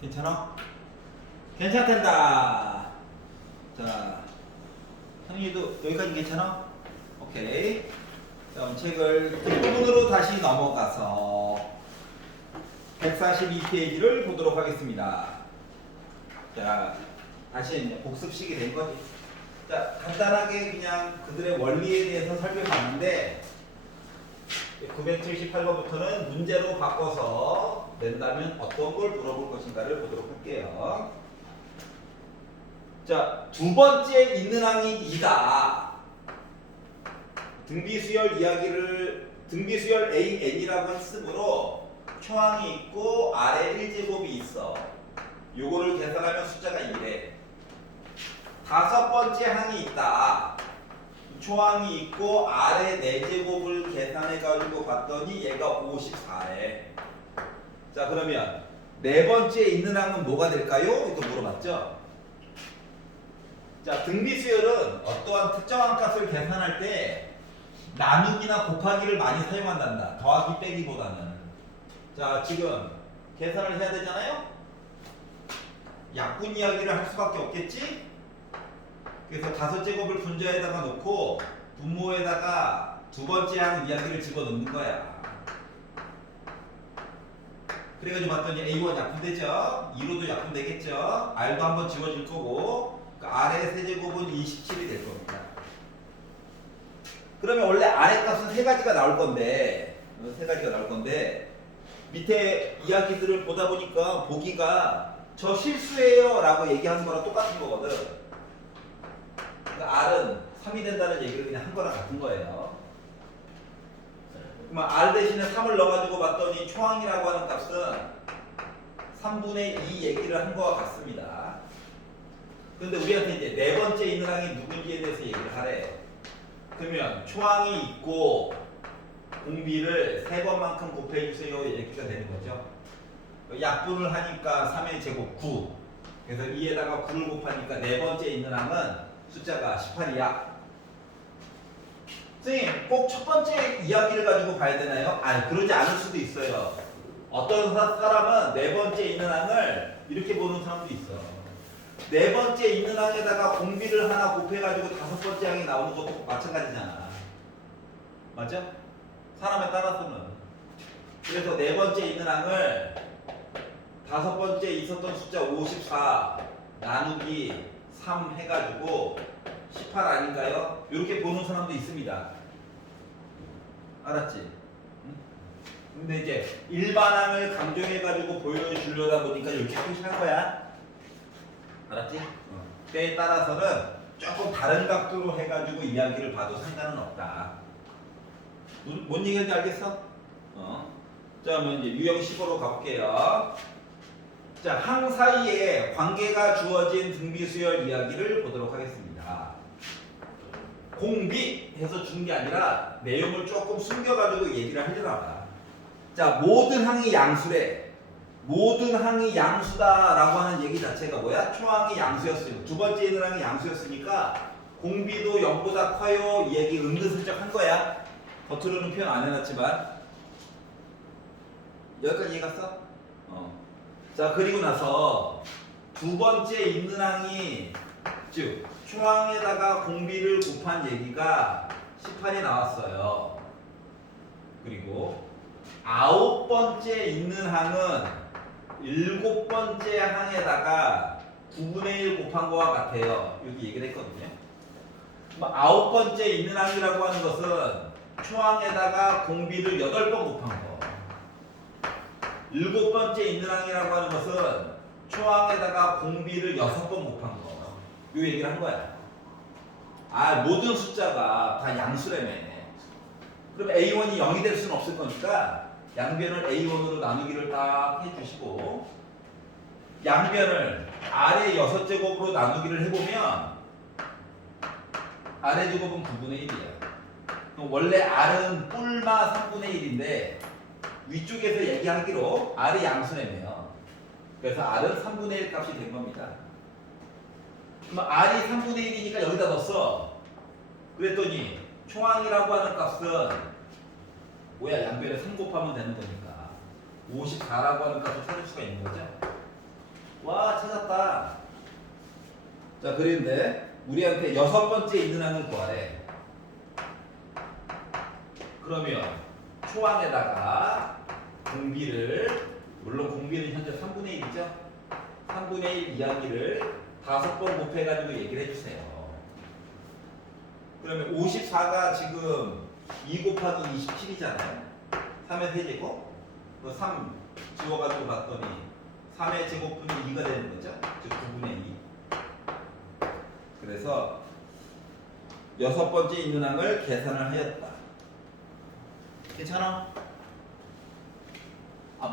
괜찮아? 괜찮단다. 자, 형님도 여기까지 괜찮아? 오케이. 자, 책을 뒷부분으로 다시 넘어가서 142페이지를 보도록 하겠습니다. 자, 다시 이제 복습식이 된 거지. 자, 간단하게 그냥 그들의 원리에 대해서 살펴봤는데 978번부터는 문제로 바꿔서 낸다면 어떤 걸 물어볼 것인가를 보도록 할게요. 자, 두 번째 있는 항이 2다. 등비수열 이야기를 등비수열 AN이라고 했으므로 초항이 있고 아래 1제곱이 있어. 요거를 계산하면 숫자가 2래. 다섯 번째 항이 있다. 초항이 있고 아래 4제곱을 계산해가지고 봤더니 얘가 54래. 자, 그러면 네 번째 있는 항은 뭐가 될까요? 이거 물어봤죠? 자, 등비수열은 어떠한 특정한 값을 계산할 때 나누기나 곱하기를 많이 사용한단다. 더하기 빼기보다는. 자, 지금 계산을 해야 되잖아요? 약분 이야기를 할 수밖에 없겠지? 그래서 5제곱을 분자에다가 놓고 분모에다가 두 번째 항 이야기를 집어넣는 거야. 그래가지고 봤더니 A1 약분되죠? 2로도 약분되겠죠? R도 한번 지워줄 거고 그 아래 세제곱은 27이 될 겁니다. 그러면 원래 아래 값은 3가지가 나올 건데 밑에 이야기들을 보다 보니까 보기가 저 실수예요 라고 얘기하는 거랑 똑같은 거거든. 그러니까 R은 3이 된다는 얘기를 그냥 한 거랑 같은 거예요. 그러면 R 대신에 3을 넣어가지고 봤더니 초항이라고 하는 값은 3분의 2 얘기를 한 거와 같습니다. 그런데 우리한테 이제 네 번째 있는 항이 누군지에 대해서 얘기를 하래. 그러면 초항이 있고 공비를 3번만큼 곱해주세요 얘기가 되는 거죠. 약분을 하니까 3의 제곱 9. 그래서 2에다가 9를 곱하니까 네 번째 있는 항은 숫자가 18이야. 선생님, 꼭 첫 번째 이야기를 가지고 봐야 되나요? 아니, 그러지 않을 수도 있어요. 어떤 사람은 네 번째 있는 항을 이렇게 보는 사람도 있어. 네 번째 있는 항에다가 공비를 하나 곱해가지고 다섯 번째 항이 나오는 것도 마찬가지잖아. 맞죠? 사람에 따라서는. 그래서 네 번째 있는 항을 다섯 번째 있었던 숫자 54 나누기 3 해가지고 18 아닌가요? 이렇게 보는 사람도 있습니다. 알았지? 응? 근데 이제 일반항을 강조해가지고 보여주려다 보니까 이렇게 하고 한 거야. 알았지? 때에 따라서는 조금 다른 각도로 해가지고 이야기를 봐도 상관은 없다. 뭔 얘기인지 알겠어? 자, 그러면 이제 유형 15로 가볼게요. 자, 항 사이에 관계가 주어진 등비수열 이야기를 보도록 하겠습니다. 공비 해서 준 게 아니라 내용을 조금 숨겨가지고 얘기를 하려나 봐. 자, 모든 항이 양수래. 모든 항이 양수다라고 하는 얘기 자체가 뭐야? 초항이 양수였어요. 두 번째 있는 항이 양수였으니까 공비도 0보다 커요. 이 얘기 은근슬쩍 한 거야. 겉으로는 표현 안 해놨지만 여기까지 이해 갔어? 자, 그리고 나서 두 번째 있는 항이 즉 초항에다가 공비를 곱한 얘기가 18이 나왔어요. 그리고 아홉 번째 있는 항은 일곱 번째 항에다가 9분의 1 곱한 거와 같아요. 여기 얘기를 했거든요. 아홉 번째 있는 항이라고 하는 것은 초항에다가 공비를 8번 곱한 거. 일곱 번째 있는 항이라고 하는 것은 초항에다가 공비를 6번 곱한 거. 요 얘기를 한 거야. 아, 모든 숫자가 다 양수라며. 그럼 A1이 0이 될 수는 없을 거니까 양변을 A1으로 나누기를 딱 해주시고 양변을 아래 6제곱으로 나누기를 해보면 아래 제곱은 9분의 1이야. 원래 R은 뿔마 3분의 1인데 위쪽에서 얘기하기로 R이 양수라며요. 그래서 R은 3분의 1 값이 된 겁니다. 그럼 R이 3분의 1이니까 여기다 넣었어. 그랬더니 초항이라고 하는 값은 뭐야? 양변에 3 곱하면 되는 거니까 54라고 하는 값을 찾을 수가 있는 거죠. 와, 찾았다. 자, 그런데 우리한테 6번째 있는 항을 구하래. 그러면 초항에다가 공비를, 물론 공비는 현재 3분의 1이죠. 3분의 1 이야기를 5번 곱해가지고 얘기를 해주세요. 그러면 54가 지금 2 곱하기 27이잖아요. 3의 세제곱. 3 지워가지고 봤더니 3의 제곱분이 2가 되는 거죠. 즉 9분의 2. 그래서 6번째 있는 항을 계산을 하였다. 괜찮아?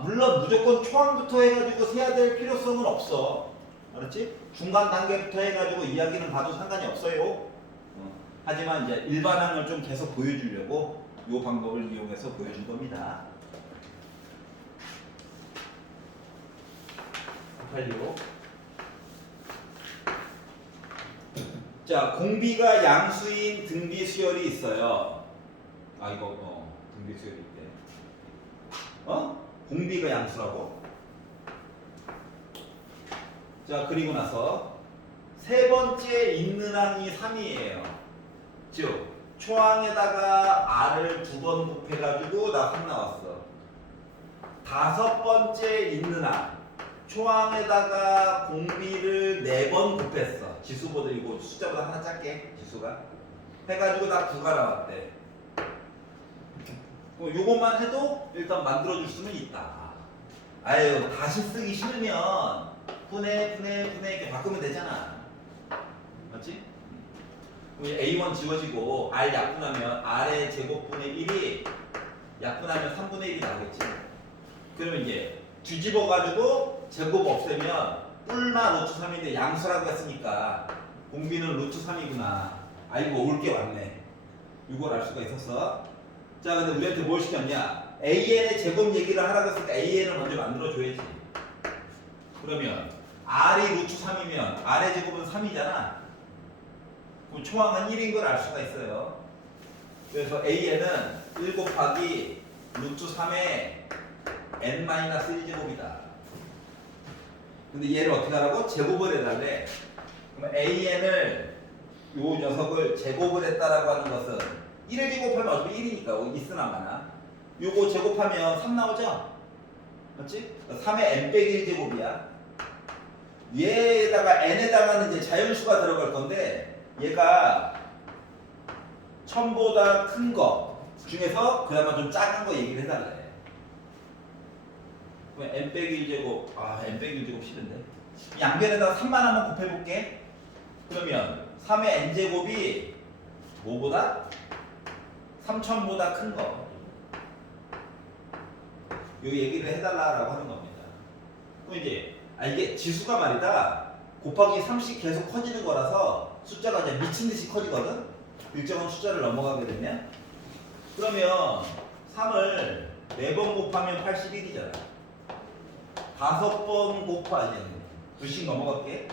물론 무조건 초항부터 해가지고 세야 될 필요성은 없어. 알았지? 중간 단계부터 해가지고 이야기는 봐도 상관이 없어요. 하지만 이제 일반항을 좀 계속 보여주려고 이 방법을 이용해서 보여준 겁니다. 86. 자, 공비가 양수인 등비 수열이 있어요. 등비 수열이 있대. 공비가 양수라고? 자, 그리고 나서 세 번째 있는 항이 3이에요. 즉, 초항에다가 r을 2번 곱해가지고 나 3 나왔어. 5번째 있는 항. 초항에다가 공비를 4번 곱했어. 지수보다 이거 숫자보다 하나 작게 지수가 해가지고 다 9가 나왔대. 요것만 해도 일단 만들어줄 수는 있다. 아유, 다시 쓰기 싫으면 분해 이렇게 바꾸면 되잖아. 맞지? A1 지워지고 R 약분하면 R의 제곱분의 1이 약분하면 3분의 1이 나오겠지. 그러면 이제 뒤집어가지고 제곱 없애면 뿔마 루트 3인데 양수라고 했으니까 공비는 루트 3이구나. 아이고, 올 게 왔네. 이걸 알 수가 있었어. 자, 근데 우리한테 뭘 시켰냐? AN의 제곱 얘기를 하라고 했으니까 AN을 먼저 만들어줘야지. 그러면 R이 루트 3이면 R의 제곱은 3이잖아. 그럼 초항은 1인 걸 알 수가 있어요. 그래서 AN은 1 곱하기 루트 3의 n-1제곱이다. 근데 얘를 어떻게 하라고? 제곱을 해달래. 그럼 AN을 요 녀석을 제곱을 했다라고 하는 것은 1을 제곱하면 어차피 1이니까 있으나 마나 요거 제곱하면 3 나오죠? 맞지? 3의 n 빼기 1제곱이야. 얘에다가 n에다가는 이제 자연수가 들어갈 건데 얘가 1000보다 큰 거 중에서 그나마 좀 작은 거 얘기를 해달래. 그럼 n 빼기 1제곱, n 빼기 1제곱 싫은데 양변에다가 3만 한번 곱해볼게. 그러면 3의 n제곱이 뭐보다? 3000보다 큰 거. 요 얘기를 해달라고 하는 겁니다. 그럼 이제 이게 지수가 말이다 곱하기 3씩 계속 커지는 거라서 숫자가 이제 미친듯이 커지거든. 일정한 숫자를 넘어가게 되면. 그러면 3을 4번 곱하면 81이잖아. 5번 곱하면 2씩 넘어갈게.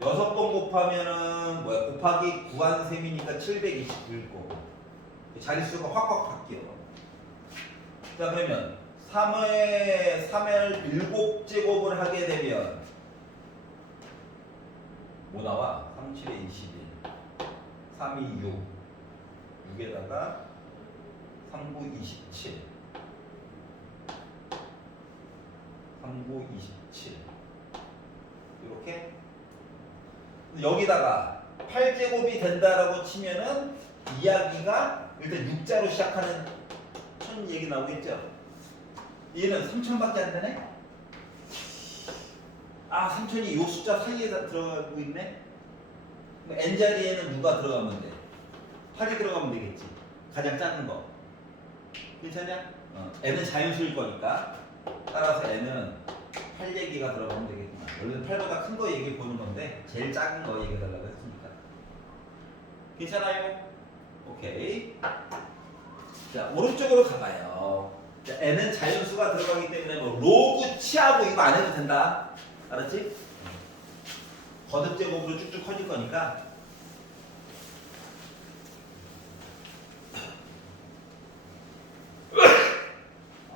6번 곱하면은 곱하기 9한 셈이니까 729일 거고. 자릿수가 확확 바뀌어. 자, 그러면 3을 7제곱을 하게 되면 뭐 나와? 3, 7에 21 3이 6 6에다가 3, 9, 27 3, 9, 27 이렇게 여기다가 8제곱이 된다라고 치면은 이야기가 일단 6자로 시작하는 천 얘기 나오겠죠? 얘는 3000밖에 안 되네? 3000이 이 숫자 사이에 들어가고 있네? 그럼 n자리에는 누가 들어가면 돼? 8이 들어가면 되겠지. 가장 작은 거. 괜찮냐? n은 자연수일 거니까 따라서 n은 8 얘기가 들어가면 되겠구나. 원래는 8보다 큰 거 얘기 보는 건데 제일 작은 거 얘기해달라고 했으니까. 괜찮아요? 오케이. 자, 오른쪽으로 가봐요. 자, n은 자연수가 들어가기 때문에 뭐 로그 치하고 이거 안 해도 된다. 알았지? 거듭 제곱으로 쭉쭉 커질 거니까.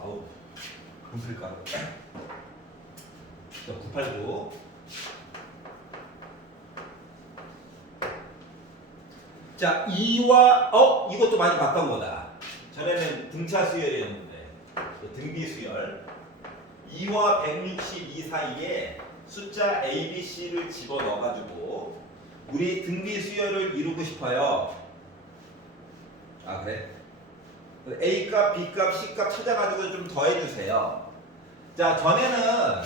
아우, 금슬가루. 자, 989. 자, 2와 이것도 많이 바꾼 거다. 전에는 등차 수열이었는데 등비 수열. 2와 162 사이에 숫자 A, B, C를 집어넣어 가지고 우리 등비 수열을 이루고 싶어요. 아, 그래? A 값, B 값, C 값 찾아가지고 좀 더해주세요. 자, 전에는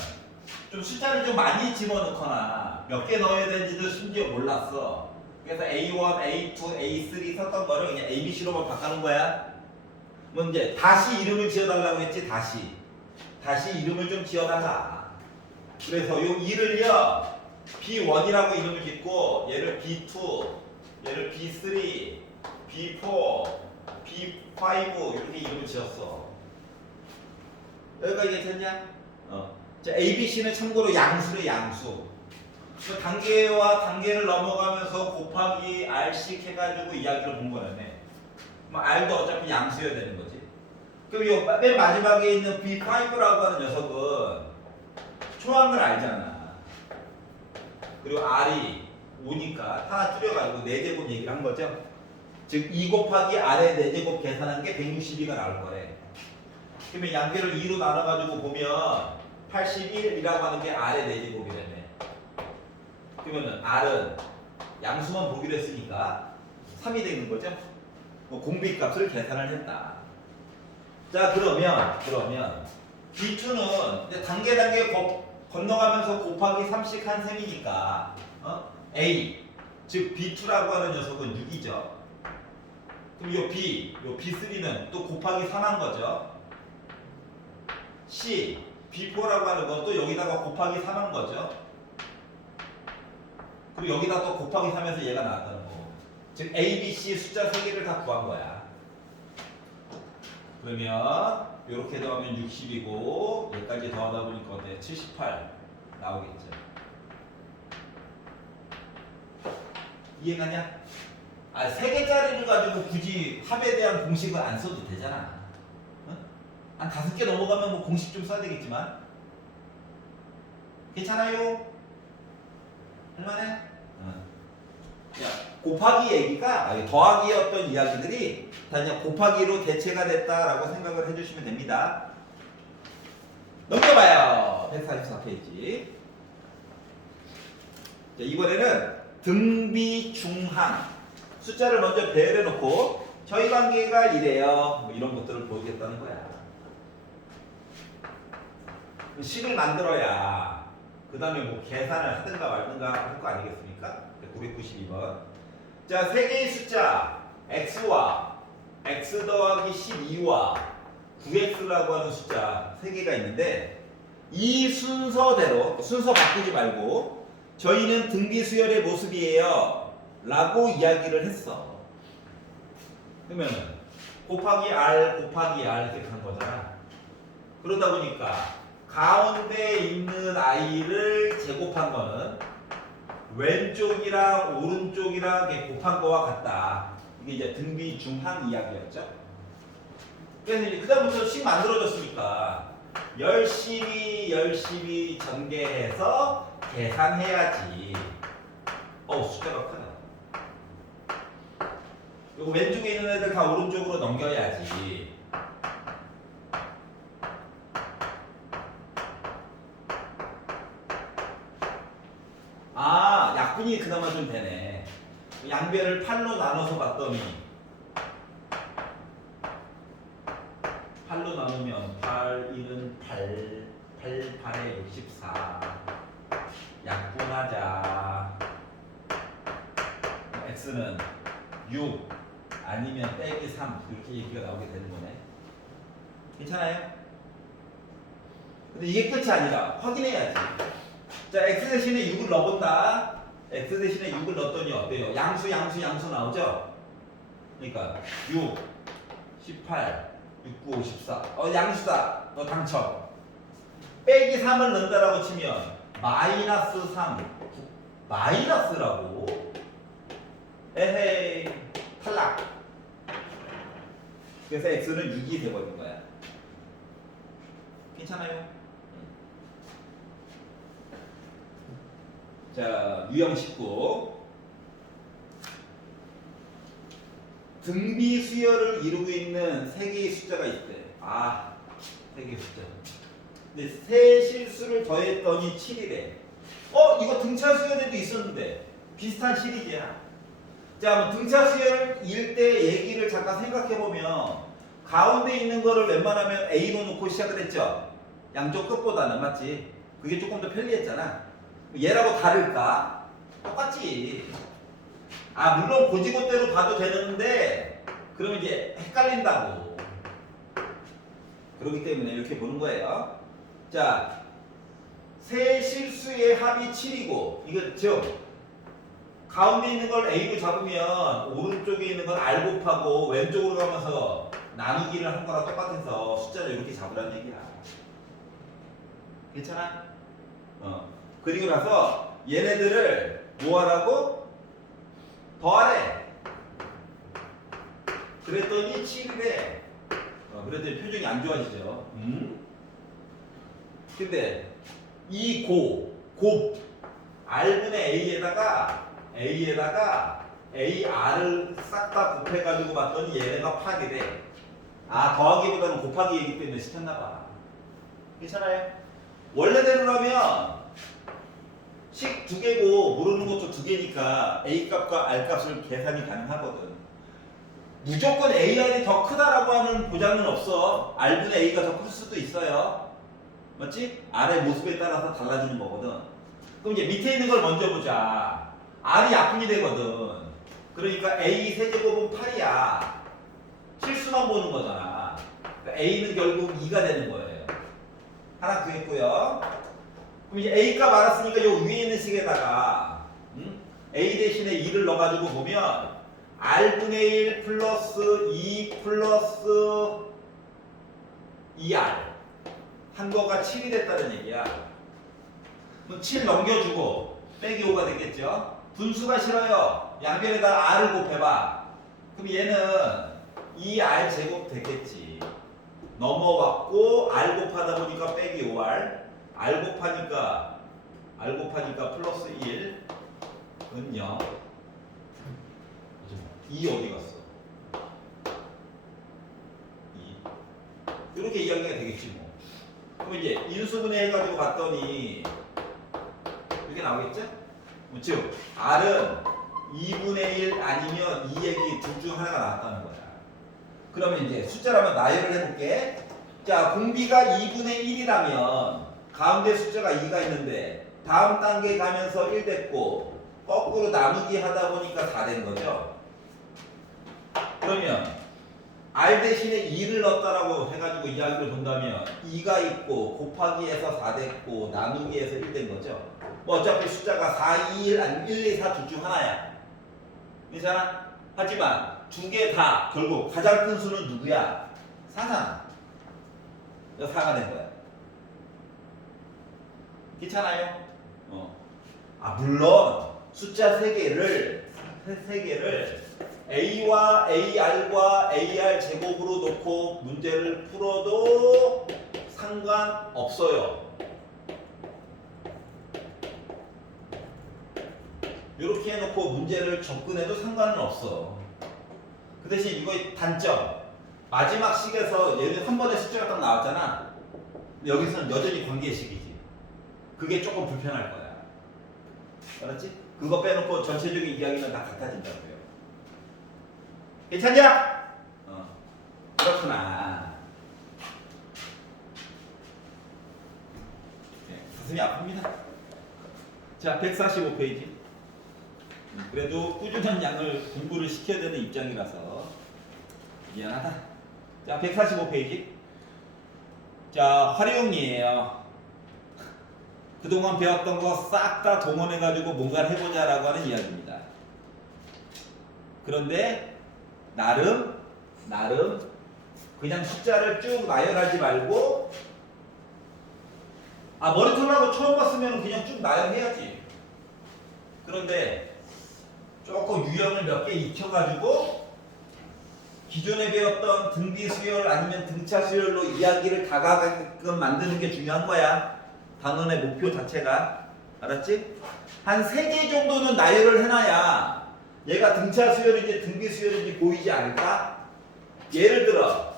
좀 숫자를 좀 많이 집어넣거나 몇 개 넣어야 되는지도 심지어 몰랐어. 그래서 A1, A2, A3 썼던 거를 그냥 A, B, C로만 바꾸는 거야. 뭐 이제 다시 이름을 지어달라고 했지. 다시 이름을 좀 지어달라. 그래서 요 2를요 B1이라고 이름을 짓고 얘를 B2, 얘를 B3, B4, B5 이렇게 이름을 지었어. 여기까지 괜찮냐? 자, A, B, C는 참고로 양수래, 양수. 그 단계와 단계를 넘어가면서 곱하기 R씩 해가지고 이야기를 본 거라네. 뭐 R도 어차피 양수여야 되는 거지. 그럼 요 맨 마지막에 있는 B5라고 하는 녀석은 초항을 알잖아. 그리고 R이 5니까 하나 줄여가지고 4제곱 얘기를 한 거죠. 즉 2 곱하기 R의 4제곱 계산한 게 162가 나올 거래. 그러면 양배를 2로 나눠가지고 보면 81이라고 하는 게 R의 4제곱이라네. 그러면은 R은 양수만 보기로 했으니까 3이 되는 거죠. 공비값을 계산을 했다. 자, 그러면 B2는 단계 건너가면서 곱하기 3씩 한 셈이니까 A 즉 B2라고 하는 녀석은 6이죠. 그럼 요 B3는 또 곱하기 3한 거죠. C, B4라고 하는 건 또 여기다가 곱하기 3한 거죠. 그리고 여기다 또 곱하기 3해서 얘가 나왔다는 거. 즉 A, B, C 숫자 3개를 다 구한 거야. 그러면 이렇게 더하면 60이고 여기까지 더하다 보니까 어때? 78 나오겠죠. 이해가냐? 3개짜리를 가지고 굳이 합에 대한 공식을 안 써도 되잖아. 한 5개 넘어가면 뭐 공식 좀 써야 되겠지만 괜찮아요? 할만해? 야, 곱하기 얘기가 더하기였던 이야기들이 다 그냥 곱하기로 대체가 됐다라고 생각을 해주시면 됩니다. 넘겨봐요. 144페이지. 자, 이번에는 등비중항 숫자를 먼저 배열해 놓고 저희 관계가 이래요. 뭐 이런 것들을 보이겠다는 거야. 식을 만들어야 그 다음에 뭐 계산을 하든가 말든가 할 거 아니겠습니까? 992번. 자, 세 개의 숫자 x와 x 더하기 12와 9x라고 하는 숫자 세 개가 있는데 이 순서대로 순서 바꾸지 말고 저희는 등비수열의 모습이에요 라고 이야기를 했어. 그러면 곱하기 r 곱하기 r 이렇게 한 거잖아. 그러다 보니까 가운데 있는 i를 제곱한 거는 왼쪽이랑 오른쪽이랑 곱한 거와 같다. 이게 이제 등비중항 이야기였죠. 그래서 이제 그다음부터 식 만들어졌으니까 열심히 전개해서 계산해야지. 숫자가 크다. 그리고 왼쪽에 있는 애들 다 오른쪽으로 넘겨야지. 약분이 그나마 좀 되네. 양배를 8로 나눠서 봤더니 8로 나누면 8, 1은 8, 8, 8에 64. 약분하자. x는 6 아니면 빼기 3 이렇게 얘기가 나오게 되는 거네. 괜찮아요? 근데 이게 끝이 아니라 확인해야지. 자, x 대신에 6을 넣어본다. x 대신에 6을 넣었더니 어때요? 양수 나오죠? 그러니까 6, 18, 6, 9, 54. 양수다. 너 당첨. 빼기 3을 넣는다라고 치면 마이너스 3. 마이너스라고? 에헤이. 탈락. 그래서 x는 6이 돼버린 거야. 괜찮아요? 자, 유형 19. 등비 수열을 이루고 있는 세 개의 숫자가 있대. 아, 세 개의 숫자. 근데 세 실수를 더했더니 7이래. 이거 등차 수열에도 있었는데 비슷한 시리즈야. 자, 뭐 등차 수열일 때 얘기를 잠깐 생각해 보면 가운데 있는 거를 웬만하면 A로 놓고 시작을 했죠. 양쪽 끝보다는 맞지? 그게 조금 더 편리했잖아. 얘라고 다를까? 똑같지. 아, 물론 고지고대로 봐도 되는데 그러면 이제 헷갈린다고. 그렇기 때문에 이렇게 보는 거예요. 자, 세 실수의 합이 7이고 이거 즉 가운데 있는 걸 A로 잡으면 오른쪽에 있는 건 R 곱하고 왼쪽으로 가면서 나누기를 한 거랑 똑같아서 숫자를 이렇게 잡으라는 얘기야. 괜찮아? 그리고 나서 얘네들을 뭐 하라고? 더하래. 그랬더니 7이래. 그랬더니 표정이 안 좋아지죠. 근데 이 R분의 A에다가 AR을 싹 다 곱해가지고 봤더니 얘네가 8이래. 아, 더하기보다는 곱하기이기 때문에 시켰나봐. 괜찮아요? 원래대로라면 식 두 개고 모르는 것도 두 개니까 A 값과 R 값을 계산이 가능하거든. 무조건 AR이 더 크다라고 하는 보장은 없어. R분의 A가 더 클 수도 있어요. 맞지? R의 모습에 따라서 달라지는 거거든. 그럼 이제 밑에 있는 걸 먼저 보자. R이 약분이 되거든. 그러니까 A 세제곱은 8이야. 실수만 보는 거잖아. 그러니까 A는 결국 2가 되는 거예요. 하나 구했고요. 그럼 이제 A 값 알았으니까 요 위에 있는 식에다가 A 대신에 2를 넣어가지고 보면 R분의 1 플러스 2 플러스 2R 한 거가 7이 됐다는 얘기야. 그럼 7 넘겨주고 빼기 5가 되겠죠. 분수가 싫어요. 양변에다 R을 곱해봐. 그럼 얘는 2R 제곱 되겠지. 넘어왔고 R 곱하다 보니까 빼기 5R R 곱하니까 플러스 1은 0. 2 어디 갔어? 2. 이렇게 이야기가 되겠지 뭐. 그럼 이제 인수분해 해가지고 봤더니 이렇게 나오겠죠? 즉 R은 2분의 1 아니면 2얘기 둘 중 하나가 나왔다는 거야. 그러면 이제 숫자라면 나열을 해볼게. 자, 공비가 2분의 1이라면 가운데 숫자가 2가 있는데 다음 단계 가면서 1 됐고 거꾸로 나누기 하다 보니까 4 된 거죠. 그러면 R 대신에 2를 넣었다라고 해가지고 이야기를 본다면 2가 있고 곱하기에서 4 됐고 나누기에서 1 된 거죠. 뭐 어차피 숫자가 4, 2, 1 아니면 1, 2, 4 둘 중 하나야. 괜찮아? 하지만 두 개 다 결국 가장 큰 수는 누구야? 4잖아. 4가 된 거야. 괜찮아요? 물론 숫자 3개를 A와 AR과 AR 제곱으로 놓고 문제를 풀어도 상관없어요. 이렇게 해놓고 문제를 접근해도 상관은 없어. 그 대신 이거의 단점, 마지막 식에서 얘는 한 번에 숫자가 딱 나왔잖아. 근데 여기서는 여전히 관계식이지. 그게 조금 불편할 거야. 알았지? 그거 빼놓고 전체적인 이야기는 다 같아진다고요. 괜찮냐? 그렇구나. 네, 가슴이 아픕니다. 자, 145페이지. 그래도 꾸준한 양을 공부를 시켜야 되는 입장이라서 미안하다. 자, 145페이지. 자, 활용이에요. 그동안 배웠던 거 싹 다 동원해가지고 뭔가를 해보자라고 하는 이야기입니다. 그런데 나름 그냥 숫자를 쭉 나열하지 말고 머리털하고 처음 봤으면 그냥 쭉 나열해야지. 그런데 조금 유형을 몇 개 익혀가지고 기존에 배웠던 등비 수열 아니면 등차 수열로 이야기를 다가가게끔 만드는 게 중요한 거야. 단원의 목표 자체가. 알았지? 한 3개 정도는 나열을 해놔야 얘가 등차 수열인지 등비 수열인지 보이지 않을까? 예를 들어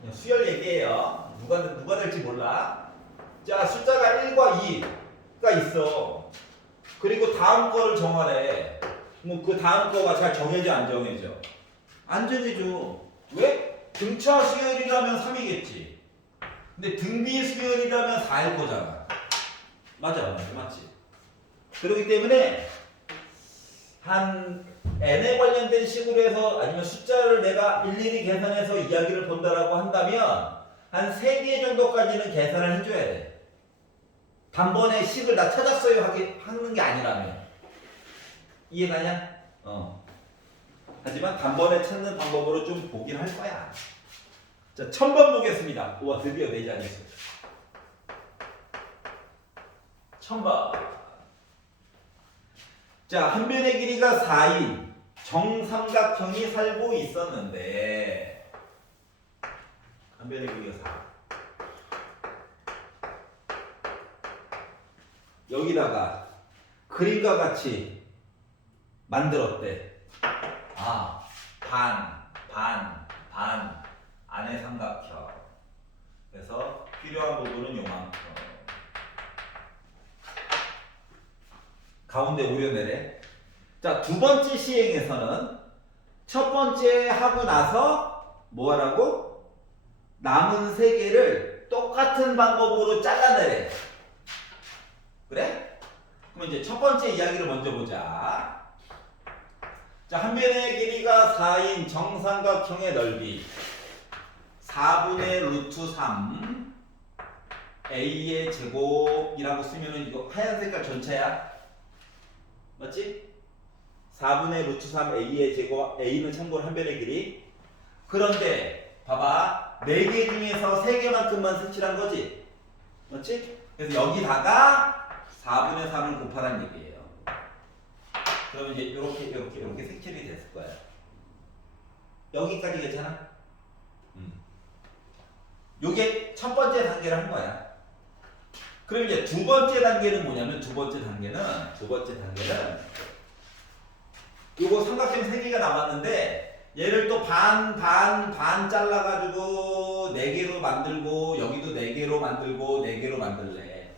그냥 수열 얘기해요. 누가 될지 몰라. 자, 숫자가 1과 2가 있어. 그리고 다음 거를 정하래. 뭐 그 다음 거가 잘 정해져 안 정해져? 안 정해져. 왜? 등차 수열이라면 3이겠지. 근데 등비 수열이라면 4일 거잖아. 맞아, 맞지? 그렇기 때문에 한 n에 관련된 식으로 해서 아니면 숫자를 내가 일일이 계산해서 이야기를 본다라고 한다면 한 3개 정도까지는 계산을 해줘야 돼. 단번에 식을 다 찾았어요 하는 게 아니라면. 이해가냐? 하지만 단번에 찾는 방법으로 좀 보긴 할 거야. 자, 1000번 보겠습니다. 우와, 드디어 내 자리에서. 1000번. 자, 한 변의 길이가 4인 정삼각형이 살고 있었는데 한 변의 길이가 4. 여기다가 그림과 같이 만들었대. 아, 반, 안의 삼각형. 그래서 필요한 부분은 요만큼. 가운데 오려내래. 자, 두 번째 시행에서는 첫 번째 하고 나서 뭐 하라고? 남은 세 개를 똑같은 방법으로 잘라내래. 그래? 그럼 이제 첫 번째 이야기를 먼저 보자. 자, 한 변의 길이가 4인 정삼각형의 넓이 4분의 루트 3 a의 제곱이라고 쓰면은 이거 하얀 색깔 전체야. 맞지? 4분의 루트 3 a의 제곱, a는 참고로 한 변의 길이. 그런데 봐봐, 4개 중에서 3개만큼만 색칠한 거지. 맞지? 그래서 여기다가 4분의 3을 곱하라는 얘기예요. 그러면 이제 이렇게 색칠이 됐을 거야. 여기까지 괜찮아? 요게 첫 번째 단계를 한 거야. 그럼 이제 두 번째 단계는 뭐냐면 두 번째 단계는 요거 삼각형 3개가 남았는데 얘를 또 반 잘라가지고 4개로 만들고 여기도 4개로 만들고 4개로 만들래.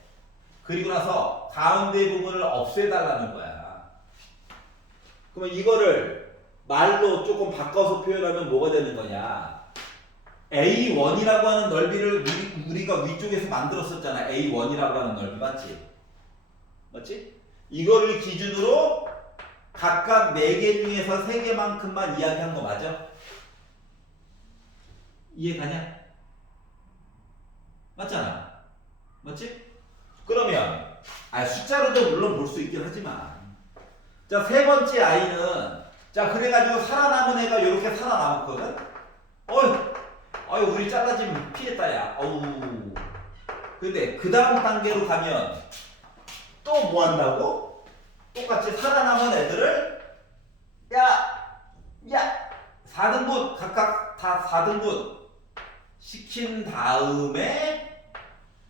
그리고 나서 가운데 부분을 없애달라는 거야. 그러면 이거를 말로 조금 바꿔서 표현하면 뭐가 되는 거냐? A1이라고 하는 넓이를 우리가 위쪽에서 만들었었잖아. A1이라고 하는 넓이 맞지? 맞지? 이거를 기준으로 각각 4개 중에서 3개만큼만 이야기한 거 맞아? 이해가냐? 맞잖아. 맞지? 그러면 숫자로도 물론 볼 수 있긴 하지만 자, 세 번째 아이는 자, 그래가지고 살아남은 애가 이렇게 살아남았거든? 어휴, 우리 잘라지면 피했다, 야. 어우. 근데 그 다음 단계로 가면 또 뭐 한다고? 똑같이 살아남은 애들을 야 4등분 각각 다 4등분 시킨 다음에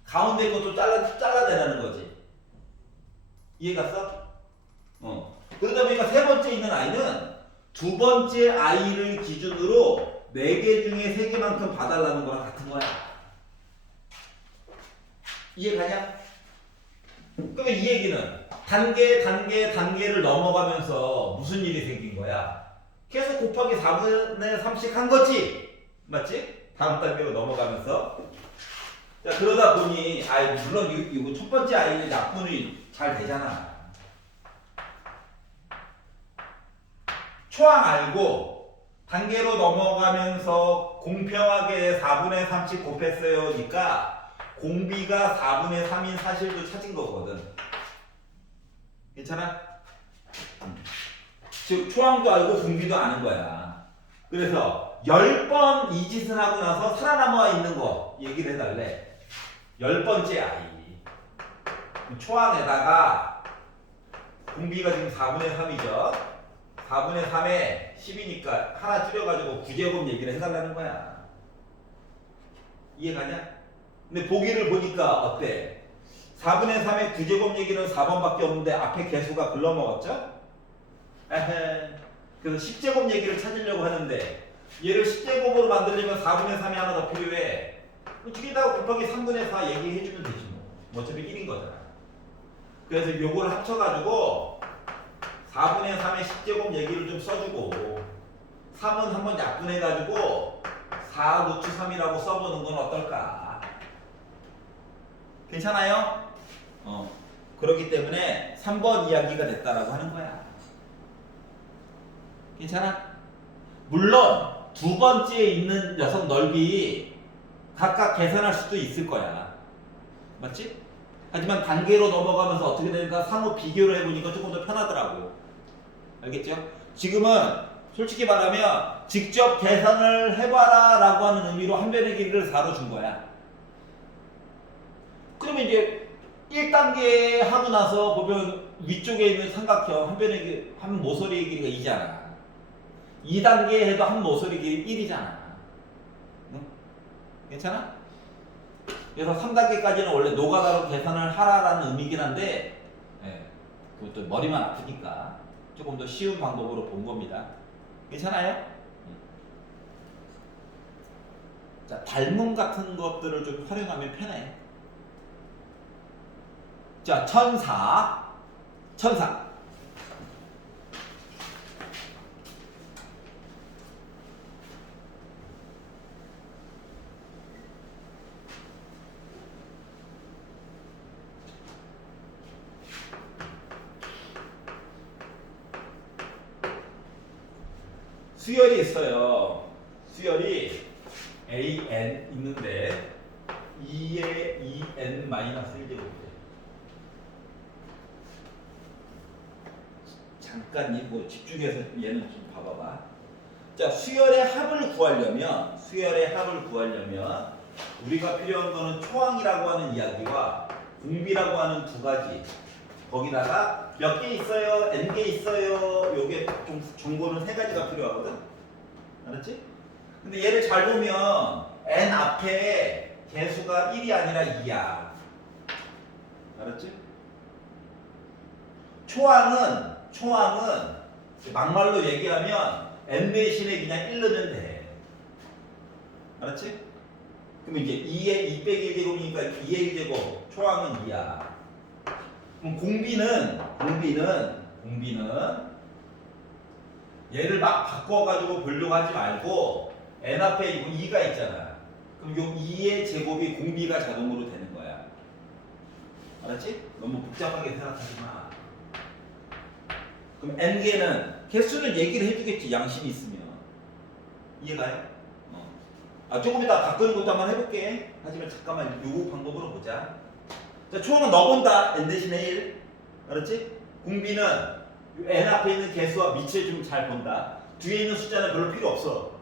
가운데 것도 잘라내라는 거지. 이해갔어? 그러다 보니까 세 번째 있는 아이는 두 번째 아이를 기준으로 4개 중에 3개만큼 봐달라는 거랑 같은 거야. 이해가냐? 그러면 이 얘기는 단계를 넘어가면서 무슨 일이 생긴 거야? 계속 곱하기 4분의 3씩 한 거지? 맞지? 다음 단계로 넘어가면서. 자, 그러다 보니 물론 이거 첫 번째 아이는 약분이 잘 되잖아. 초항 알고 단계로 넘어가면서 공평하게 4분의 3씩 곱했어요. 니까 공비가 4분의 3인 사실도 찾은 거거든. 괜찮아? 즉 초항도 알고 공비도 아는 거야. 그래서 10번 이 짓을 하고 나서 살아남아 있는 거 얘기를 해달래. 10번째 아이 초항에다가 공비가 지금 4분의 3이죠. 4분의 3에 10이니까 하나 줄여가지고 9제곱 얘기를 해달라는 거야. 이해가냐? 근데 보기를 보니까 어때? 4분의 3의 9제곱 얘기는 4번밖에 없는데 앞에 개수가 글러먹었죠? 에헤. 그래서 10제곱 얘기를 찾으려고 하는데 얘를 10제곱으로 만들려면 4분의 3이 하나 더 필요해. 줄이다가 곱하기 3분의 4 얘기해주면 되지 뭐. 어차피 1인 거잖아. 그래서 요거를 합쳐가지고 4분의 3의 10제곱 얘기를 좀 써주고 3은 한번 약분해가지고 4 루트 3이라고 써보는 건 어떨까? 괜찮아요? 그렇기 때문에 3번 이야기가 됐다라고 하는 거야. 괜찮아? 물론 두 번째에 있는 녀석 넓이 각각 계산할 수도 있을 거야. 맞지? 하지만 단계로 넘어가면서 어떻게 되는가 상호 비교를 해보니까 조금 더 편하더라고. 알겠죠? 지금은 솔직히 말하면 직접 계산을 해봐라 라고 하는 의미로 한 변의 길이를 4로 준 거야. 그러면 이제 1단계 하고 나서 보면 위쪽에 있는 삼각형 한 변의 길이, 한 모서리의 길이가 2잖아. 2단계 해도 한 모서리 길이 1이잖아. 응? 괜찮아? 그래서 3단계까지는 원래 노가다로 계산을 하라라는 의미긴 한데 그것도 머리만 아프니까 조금 더 쉬운 방법으로 본 겁니다. 괜찮아요? 자, 닮음 같은 것들을 좀 활용하면 편해. 자, 천사. 수열이 있어요. 수열이 AN 있는데 2의 2N 마이너스 1제곱이래. 잠깐 이거 집중해서 얘는 좀 봐봐봐. 자, 수열의 합을 구하려면 우리가 필요한 거는 초항이라고 하는 이야기와 공비라고 하는 두 가지. 거기다가 몇 개 있어요? N개 있어요? 요게 좀 정보는 세 가지가 필요하거든? 알았지? 근데 얘를 잘 보면 N 앞에 개수가 1이 아니라 2야. 알았지? 초항은 막말로 얘기하면 N 대신에 그냥 1 넣으면 돼. 알았지? 그럼 이제 2의 2 빼기 1제곱이니까 2의 1제곱, 초항은 2야. 그럼 공비는 얘를 막 바꿔가지고 보려고 하지 말고 n 앞에 2가 있잖아. 그럼 요 2의 제곱이 공비가 자동으로 되는 거야. 알았지? 너무 복잡하게 생각하지 마. 그럼 n개는 개수는 얘기를 해주겠지. 양심이 있으면. 이해가요? 조금 이따 바꾸는 것도 한번 해볼게. 하지만 잠깐만 요 방법으로 보자. 자, 초항은 넣어본다. n 대신에 1. 알았지? 공비는 n 앞에 있는 개수와 밑을 좀 잘 본다. 뒤에 있는 숫자는 별로 필요 없어.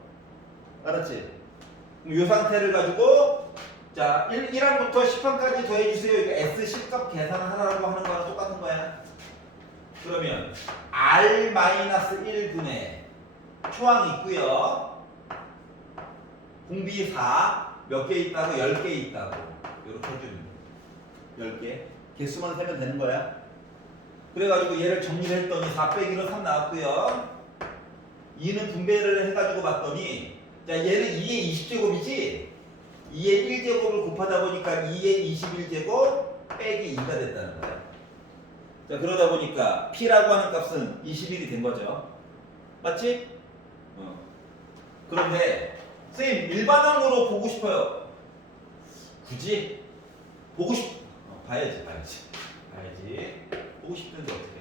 알았지? 그럼 이 상태를 가지고 자 1항부터 10항까지 더해주세요. 이거 S10값 계산하라고 하는 거랑 똑같은 거야. 그러면 R-1분의 초항 있고요. 공비 4 몇 개 있다고? 10개 있다고. 이렇게 해주면 돼. 10개. 개수만 세면 되는 거야. 그래가지고 얘를 정리를 했더니 4 빼기로 3 나왔고요. 2는 분배를 해가지고 봤더니 자 얘는 2의 20제곱이지? 2의 1제곱을 곱하다 보니까 2의 21제곱 빼기 2가 됐다는 거야. 자 그러다 보니까 P라고 하는 값은 21이 된 거죠. 맞지? 그런데 선생님 일반항으로 보고 싶어요. 굳이? 봐야지. 보고 싶은데 어떻게?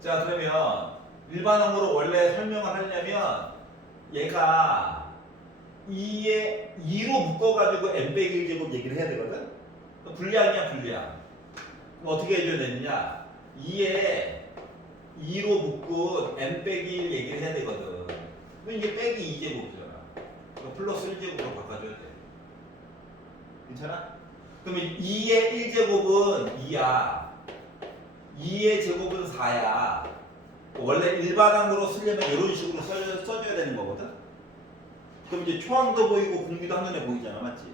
자 그러면 일반항으로 원래 설명을 하려면 얘가 2로 묶어가지고 n 빼기 1제곱 얘기를 해야 되거든? 불리항이야 불리항. 그럼 어떻게 해줘야 되느냐? 2에 2로 묶은 n 빼기 1 얘기를 해야 되거든. 그럼 이게 빼기 2제곱이잖아. 플러스 1제곱으로 바꿔줘야 돼. 괜찮아? 그러면 2의 1제곱은 2야. 2의 제곱은 4야. 원래 일반항으로 쓰려면 이런 식으로 써줘야 되는 거거든? 그럼 이제 초항도 보이고 공비도 한눈에 보이잖아. 맞지?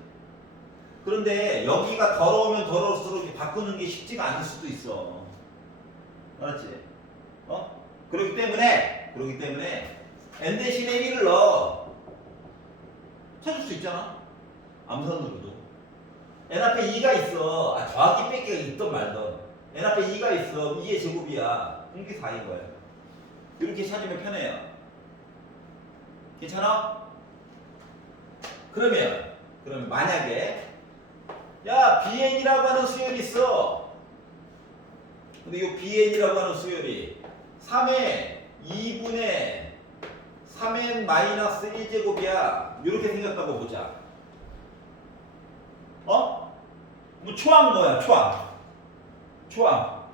그런데 여기가 더러우면 더러울수록 바꾸는 게 쉽지가 않을 수도 있어. 알았지? 그렇기 때문에 n 대신에 1을 넣어. 찾을 수 있잖아. 암산으로도. n 앞에 2가 있어. 정확히 뺏기가 있던 말던. n 앞에 2가 있어. 2의 제곱이야. 이게 4인 거예요. 이렇게 찾으면 편해요. 괜찮아? 그러면 만약에 야 bn이라고 하는 수열이 있어. 근데 이 bn이라고 하는 수열이 3의 2분의 3n 마이너스 1제곱이야. 이렇게 생겼다고 보자. 뭐 초항 뭐야? 초항. 초항이요?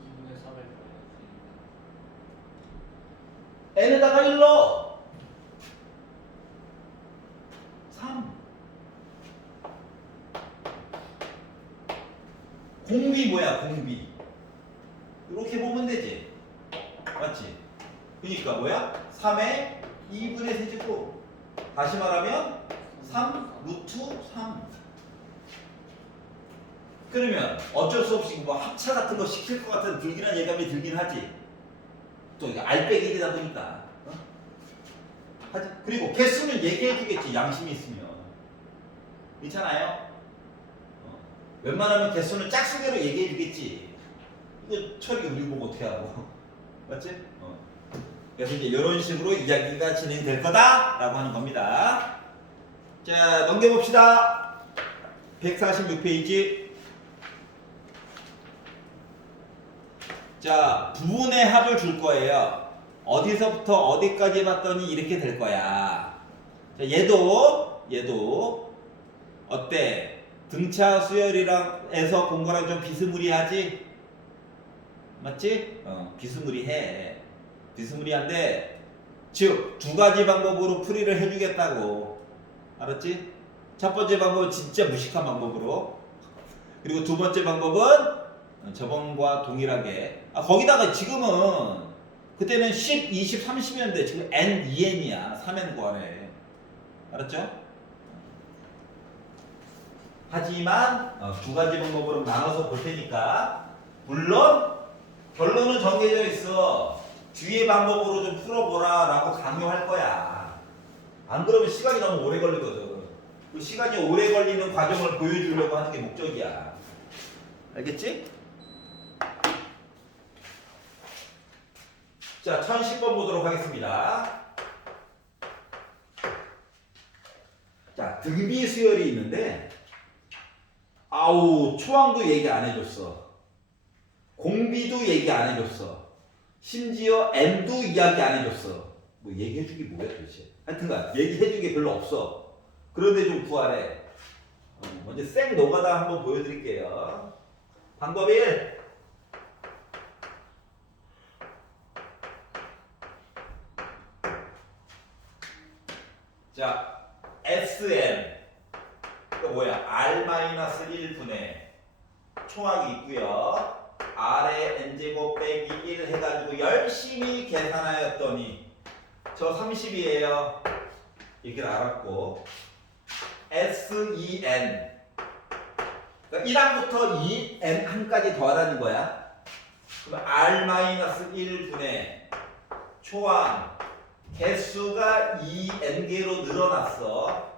2분의 3의 n에다가 1 넣어. 3. 공비 뭐야? 공비. 이렇게 보면 되지. 맞지? 그러니까 뭐야? 3의 2분의 세제곱. 다시 말하면 3 루트 3. 그러면 어쩔 수 없이 뭐 합차 같은 거 시킬 것 같은 불길한 예감이 들긴 하지. 또 이게 알빼기 되다 보니까. 그리고 개수는 얘기해 주겠지. 양심이 있으면. 괜찮아요? 웬만하면 개수는 짝수대로 얘기해 주겠지. 이거 처리 우리 보고 어떻게 하고. 맞지? 그래서 이제 이런 식으로 이야기가 진행될 거다라고 하는 겁니다. 자, 넘겨봅시다. 146페이지. 자, 부분의 합을 줄 거예요. 어디서부터 어디까지 봤더니 이렇게 될 거야. 자, 얘도 어때? 등차 수열이랑 해서 본 거랑 좀 비스무리하지? 맞지? 비스무리해. 비스무리한데, 즉 두 가지 방법으로 풀이를 해주겠다고. 알았지? 첫 번째 방법은 진짜 무식한 방법으로. 그리고 두 번째 방법은 저번과 동일하게. 거기다가 지금은 그때는 10, 20, 30이었는데 지금 n, 2n이야. 3n 구하래. 알았죠? 하지만 두 가지 방법으로 나눠서 볼 테니까, 물론 결론은 정해져 있어. 뒤에 방법으로 좀 풀어보라 라고 강요할 거야. 안 그러면 시간이 너무 오래 걸리거든. 그 시간이 오래 걸리는 과정을 보여주려고 하는 게 목적이야. 알겠지? 자, 1010번 보도록 하겠습니다. 자, 등비 수열이 있는데, 초항도 얘기 안 해줬어. 공비도 얘기 안 해줬어. 심지어 n도 이야기 안 해줬어. 뭐 얘기해주기 뭐야 도대체. 하여튼간 얘기해주기 별로 없어. 그런데 좀 구하래. 먼저 생 노가다 한번 보여드릴게요. 방법 1. 자, Sn 그 뭐야? R-1분의 총합이 있고요. R의 n제곱 빼기 1 해가지고 열심히 계산하였더니 저 30이에요. 이렇게 알았고, SEN 그러니까 1항부터 2n1까지 더하라는 거야. 그럼 R-1분의 초항 개수가 2n개로 늘어났어.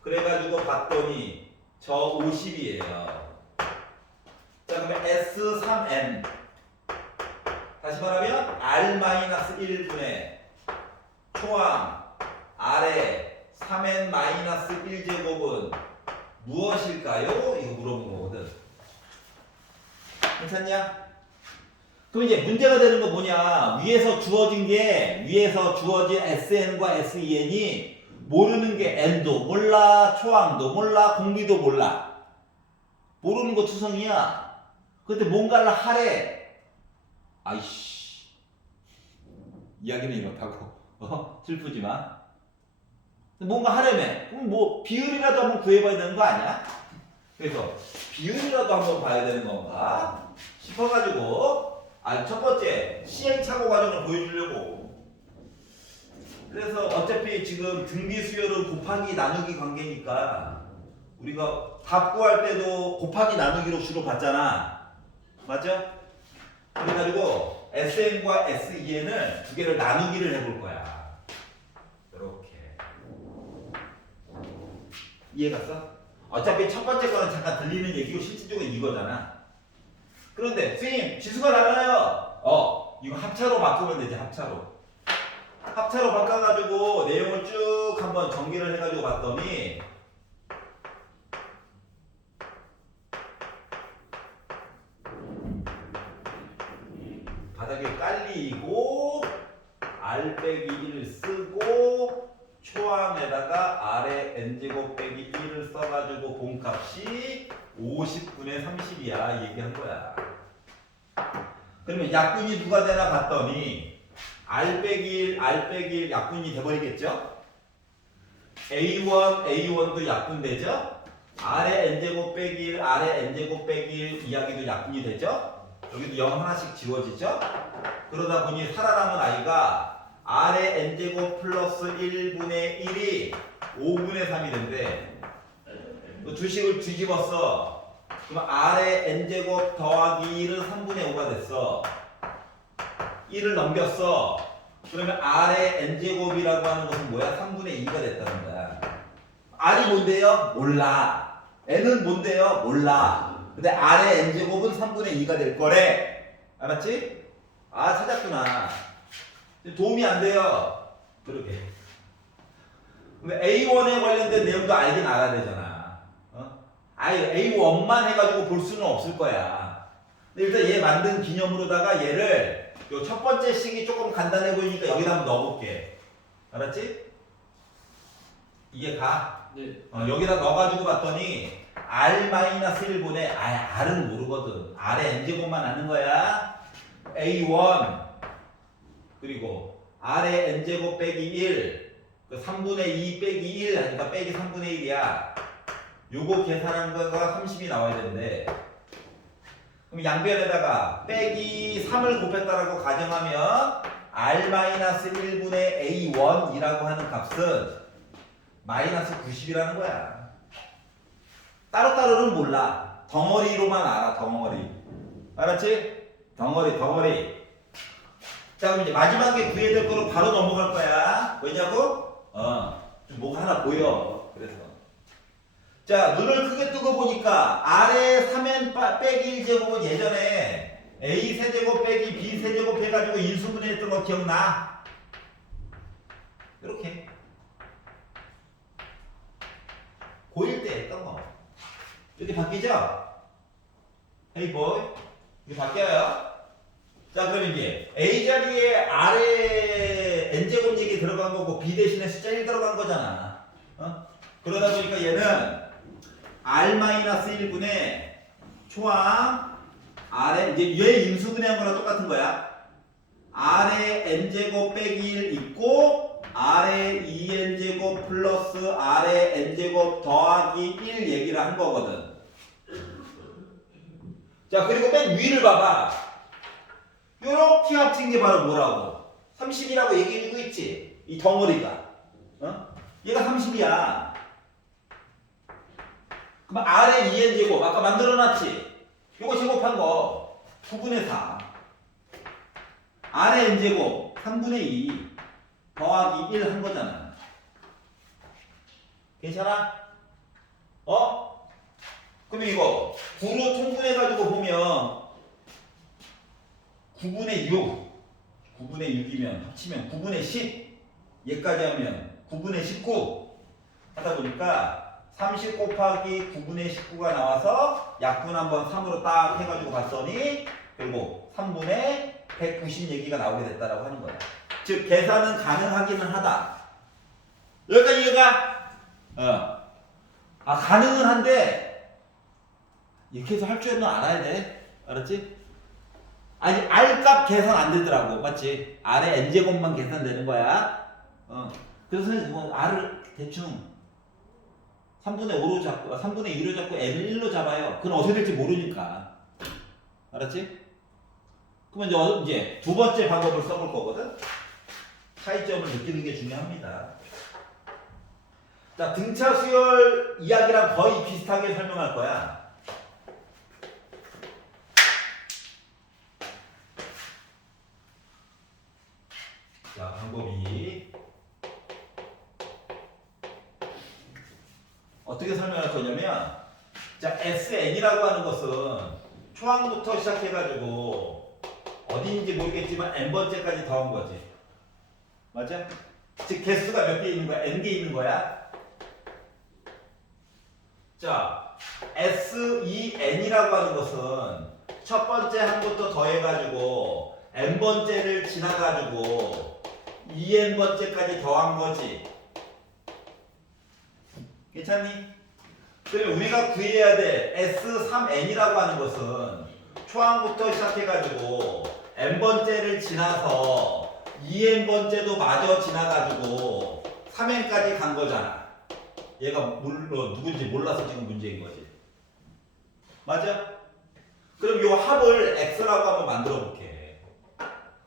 그래가지고 봤더니 저 50이에요. 자, 그러면 S3n 다시 말하면 R-1분의 초항 R의 3n-1제곱은 무엇일까요? 이거 물어본 거거든. 괜찮냐? 그럼 이제 문제가 되는 거 뭐냐? 위에서 주어진 SN과 SEN이 모르는 게 n도 몰라, 초항도 몰라, 공비도 몰라. 모르는 거 투성이야. 근데 뭔가를 하래. 아이씨. 이야기는 이렇다고. 슬프지만. 뭔가 하려면 그럼 뭐 비율이라도 한번 구해봐야 되는 거 아니야? 그래서 비율이라도 한번 봐야 되는 건가 싶어가지고 첫 번째 시행착오 과정을 보여주려고. 그래서 어차피 지금 등비 수열은 곱하기 나누기 관계니까 우리가 답 구할 때도 곱하기 나누기로 주로 봤잖아. 맞죠? 그래가지고 SN과 SEN을 두 개를 나누기를 해볼 거야. 이렇게. 이해갔어? 어차피 첫 번째 거는 잠깐 들리는 얘기고 실질적으로 이거잖아. 그런데 선생님 지수가 달라요. 이거 합차로 바꾸면 되지. 합차로 바꿔가지고 내용을 쭉 한번 정리를 해가지고 봤더니 바닥에 깔리고 R 빼기 1 쓰고 초항에다가 아래 n제곱 빼기 1을 써가지고 본값이 50분의 30이야 얘기한 거야. 그러면 약분이 누가 되나 봤더니 R 빼기 1, R 빼기 1 약분이 돼버리겠죠? A1도 약분되죠? 아래 n제곱 빼기 1, 아래 n제곱 빼기 1 이야기도 약분이 되죠? 여기도 0 하나씩 지워지죠? 그러다 보니 살아남은 아이가 아래 n제곱 플러스 1분의 1이 5분의 3이 된대. 두 식을 뒤집었어. 그럼 아래 n제곱 더하기 1은 3분의 5가 됐어. 1을 넘겼어. 그러면 아래 n제곱이라고 하는 것은 뭐야? 3분의 2가 됐다는 거야. r이 뭔데요? 몰라. n은 뭔데요? 몰라. 근데 아래 n제곱은 3분의 2가 될 거래. 알았지? 아, 찾았구나. 도움이 안 돼요. 그러게. 근데 A1에 관련된 내용도 알긴 알아야 되잖아. A1만 해가지고 볼 수는 없을 거야. 근데 일단 얘 만든 기념으로다가 얘를 요 첫 번째 식이 조금 간단해 보이니까 여기다 한번 넣어볼게. 알았지? 이게 가? 네. 여기다 넣어가지고 봤더니 R-1분의 R은 모르거든. R의 n제곱만 아는 거야. A1 그리고 R의 n제곱 빼기 1 그 3분의 2 빼기 1 하니까 빼기 3분의 1이야. 요거 계산한 거가 30이 나와야 되는데 그럼 양변에다가 빼기 3을 곱했다라고 가정하면 R-1분의 A1이라고 하는 값은 마이너스 90이라는 거야. 따로따로는 몰라. 덩어리로만 알아. 덩어리. 알았지? 덩어리. 자, 그럼 이제 마지막에 구해야 될 거로 바로 넘어갈 거야. 왜냐고? 좀 뭐가 하나 보여. 그래서. 자, 눈을 크게 뜨고 보니까 아래 3n 빼기 1제곱은 예전에 a 세제곱 빼기 b 세제곱 해가지고 인수분해했던 거 기억나? 이렇게. 고1 때 했던 거. 이렇게 바뀌죠? 헤이 보이. 이게 바뀌어요. 자, 그럼 이제 A 자리에 아래 n제곱 얘기 들어간 거고 B 대신에 숫자 1 들어간 거잖아. 그러다 보니까 얘는 R-1분의 초항 아래 이제 얘 인수분해한 거랑 똑같은 거야. 아래 n제곱 빼기 1 있고 아래 2n제곱 플러스 아래 n제곱 더하기 1 얘기를 한 거거든. 자, 그리고 맨 위를 봐봐. 요렇게 합친 게 바로 뭐라고? 30이라고 얘기해주고 있지? 이 덩어리가. 얘가 30이야. 그럼 아래 2n제곱 아까 만들어놨지? 요거 제곱한 거 9분의 4 아래 n제곱 3분의 2 더하기 1 한 거잖아. 괜찮아? 그럼 이거 9로 통분해가지고 보면 9분의 6이면 합치면 9분의 10 얘까지 하면 9분의 19 하다 보니까 30 곱하기 9분의 19가 나와서 약분 한번 3으로 딱 해가지고 봤더니 결국 3분의 190 얘기가 나오게 됐다라고 하는 거야. 즉 계산은 가능하기는 하다. 여기까지 이해가? 가능은 한데 이렇게 해서 할 줄은 알아야 돼. 알았지? 아니 R값 계산 안 되더라고. 맞지? R의 n제곱만 계산되는 거야. 그래서 뭐 R을 대충 3분의 5로 잡고 3분의 2로 잡고 n을 1로 잡아요. 그건 어떻게 될지 모르니까. 알았지? 그러면 이제 두 번째 방법을 써볼 거거든. 차이점을 느끼는 게 중요합니다. 자, 등차 수열 이야기랑 거의 비슷하게 설명할 거야. 자, 방법이 어떻게 설명할 거냐면, 자, SN이라고 하는 것은 초항부터 시작해가지고 어디인지 모르겠지만 n번째까지 더한 거지. 맞아? 즉 개수가 몇 개 있는 거야? n개 있는 거야. 자, SEN이라고 하는 것은 첫 번째 항부터 더해가지고 n번째를 지나가지고 2n번째까지 더한 거지. 괜찮니? 그러면 우리가 구해야 될 S3n이라고 하는 것은 초항부터 시작해가지고 n번째를 지나서 2n번째도 마저 지나가지고 3n까지 간 거잖아. 얘가 물론 누군지 몰라서 지금 문제인 거지. 맞아? 그럼 요 합을 x라고 한번 만들어 볼게.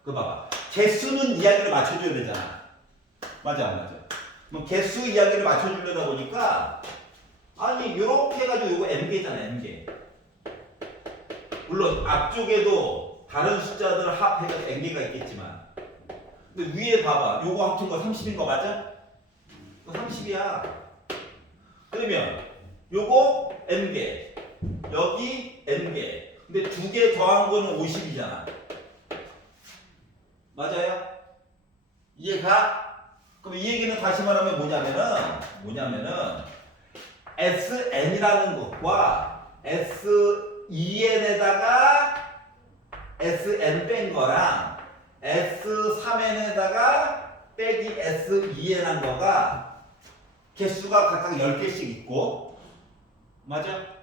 그거 봐봐. 개수는 이야기를 맞춰줘야 되잖아. 맞아 안 맞아? 뭐 개수 이야기를 맞춰주려다 보니까 아니 요렇게 해가지고 요거 n개잖아 n개. 물론 앞쪽에도 다른 숫자들 합해서 n개가 있겠지만 근데 위에 봐봐. 요거 합친 거 30인 거 맞아? 이거 30이야. 그러면 요거 n개 여기 n개 근데 두 개 더한 거는 50이잖아. 맞아요? 이해가? 그럼 이 얘기는 다시 말하면 뭐냐면은 SN이라는 것과 SEN에다가 SN 뺀 거랑 S3N에다가 빼기 SEN 한 거가 개수가 각각 10개씩 있고 맞아?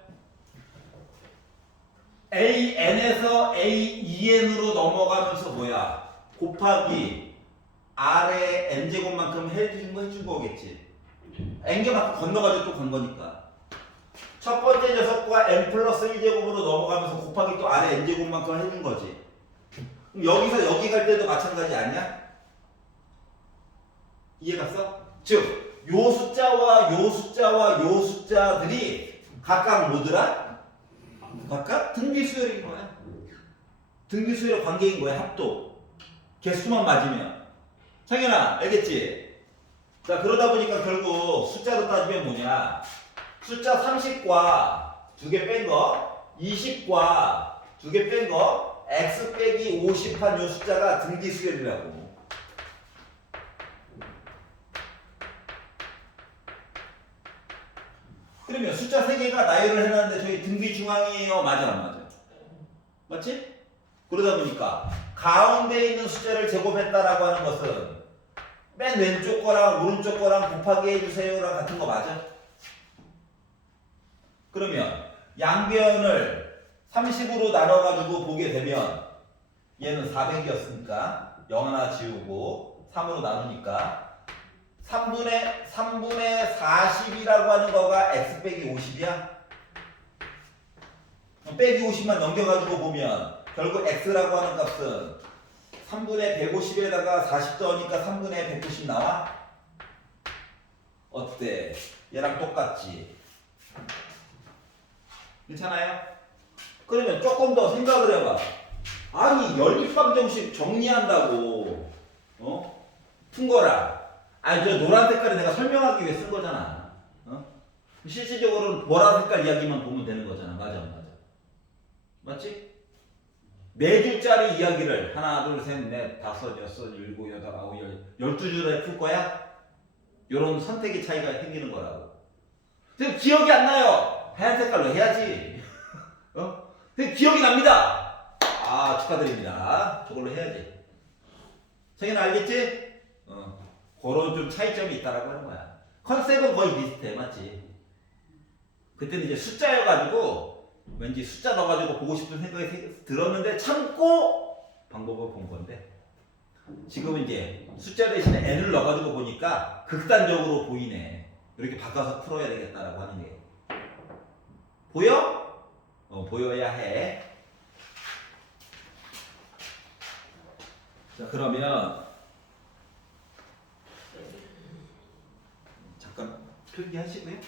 AN에서 AEN으로 넘어가면서 뭐야? 곱하기 아래 n제곱만큼 해준 거겠지. n개만큼 건너가지고 또 간 거니까. 첫 번째 녀석과 n 플러스 1제곱으로 넘어가면서 곱하기 또 아래 n제곱만큼 해준 거지. 그럼 여기서 여기 갈 때도 마찬가지 아니야? 이해갔어? 즉, 요 숫자와 요 숫자와 요 숫자들이 각각 뭐더라? 각각 등비수열인 거야. 등비수열의 관계인 거야, 합도. 개수만 맞으면. 창현아, 알겠지? 자, 그러다 보니까 결국 숫자로 따지면 뭐냐? 숫자 30과 두 개 뺀 거, 20과 두 개 뺀 거, x 빼기 50한 요 숫자가 등비수열이라고. 그러면 숫자 3개가 나열을 해놨는데 저기 등비중앙이에요. 맞아, 안 맞아? 맞지? 그러다 보니까 가운데 있는 숫자를 제곱했다라고 하는 것은 맨 왼쪽 거랑 오른쪽 거랑 곱하기 해주세요랑 같은 거 맞아? 그러면 양변을 30으로 나눠가지고 보게 되면 얘는 400이었으니까 0 하나 지우고 3으로 나누니까 3분의 40이라고 하는 거가 x 빼기 50이야? 빼기 50만 넘겨가지고 보면 결국 x라고 하는 값은 3분의 150에다가 40 더하니까 3분의 190 나와? 어때? 얘랑 똑같지? 괜찮아요? 그러면 조금 더 생각을 해봐. 아니 연립방정식 정리한다고 푼 거라. 아니 저 노란 색깔을 내가 설명하기 위해 쓴 거잖아. 실질적으로는 보라 색깔 이야기만 보면 되는 거잖아. 맞아 안 맞아? 맞지? 네 줄짜리 이야기를 하나 둘 셋 넷 다섯 여섯 일곱 여덟 아홉 열 12줄에 풀 거야? 요런 선택의 차이가 생기는 거라고. 지금 기억이 안 나요. 하얀 색깔로 해야지. 근데 기억이 납니다. 아 축하드립니다. 저걸로 해야지. 성현아 알겠지? 그런 좀 차이점이 있다라고 하는 거야. 컨셉은 거의 비슷해, 맞지? 그때는 이제 숫자여가지고 왠지 숫자 넣어가지고 보고 싶은 생각이 들었는데 참고 방법을 본 건데 지금은 이제 숫자 대신에 n을 넣어가지고 보니까 극단적으로 보이네. 이렇게 바꿔서 풀어야 되겠다라고 하는 게 보여? 보여야 해. 자 그러면 잠깐 필기하시고요.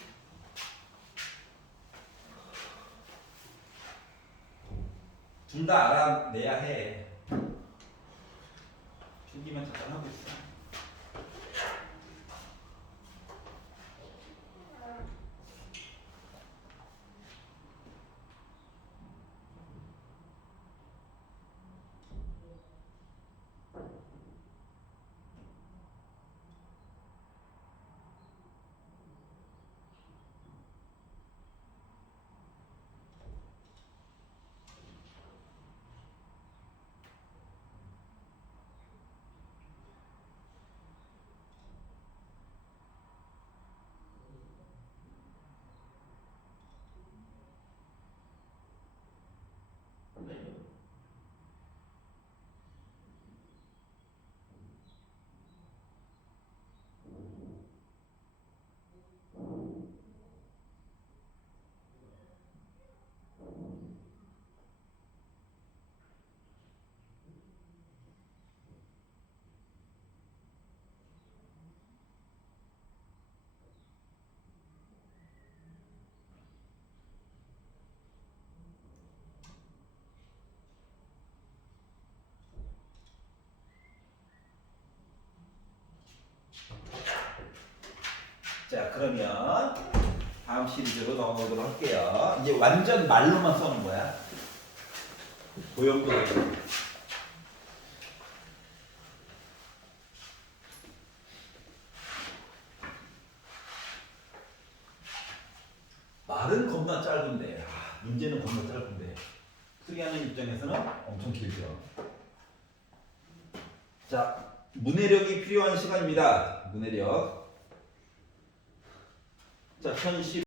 둘 다 알아내야 해. 필기만 잠깐 하고 있어. 자, 그러면 다음 시리즈로 넘어가도록 할게요. 이제 완전 말로만 써는 거야. 도형도 되고. 말은 겁나 짧은데, 문제는 겁나 짧은데, 풀이하는 입장에서는 엄청 길죠. 자, 문해력이 필요한 시간입니다. 문해력. 자, 1010.